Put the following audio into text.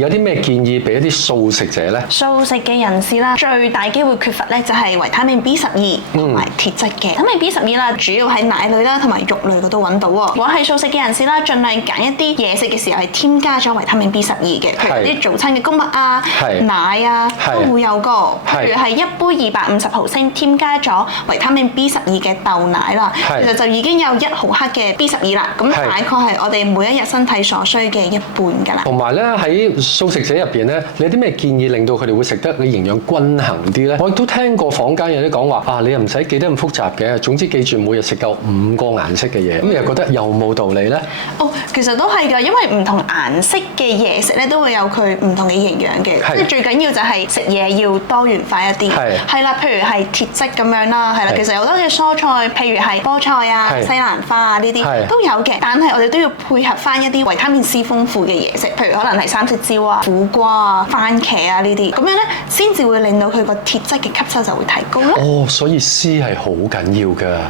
有啲咩建議俾一啲素食者咧？素食嘅人士啦，最大機會缺乏咧就係維他命 B12同埋鐵質嘅。維他命 B12啦，主要喺奶類啦同埋肉類嗰度揾到喎。如果係素食嘅人士啦，盡量揀一啲嘢食嘅時候係添加咗維他命 B12嘅，譬如啲早餐嘅穀物啊、奶啊都會有個。譬如係一杯250毫升添加咗維他命 B12嘅豆奶啦，其實就已經有1毫克嘅 B12啦。咁大概係我哋每一日身體所需嘅一半㗎啦。同埋咧喺素食者入邊咧，你有啲咩建議令到佢哋會食得你營養均衡啲咧？我亦都聽過坊間有啲講話啊，你又唔使記得咁複雜嘅，總之記住每日食夠5個顏色嘅嘢。咁你又覺得有冇道理咧？哦，其實都係㗎，因為唔同顏色嘅嘢食咧都會有佢唔同嘅營養嘅，即係最緊要就係食嘢要多元化一啲。係啦，譬如係鐵質咁樣啦，係啦，其實有好多嘅蔬菜，譬如係菠菜啊、西蘭花啊呢啲都有嘅，但係我哋都要配合翻一啲維他命 C 豐富嘅嘢食，譬如可能係三色椒啊、苦瓜啊、番茄啊呢啲，咁樣咧先至會令到佢個鐵質嘅吸收就會提高咯。哦，所以 C 係好緊要㗎。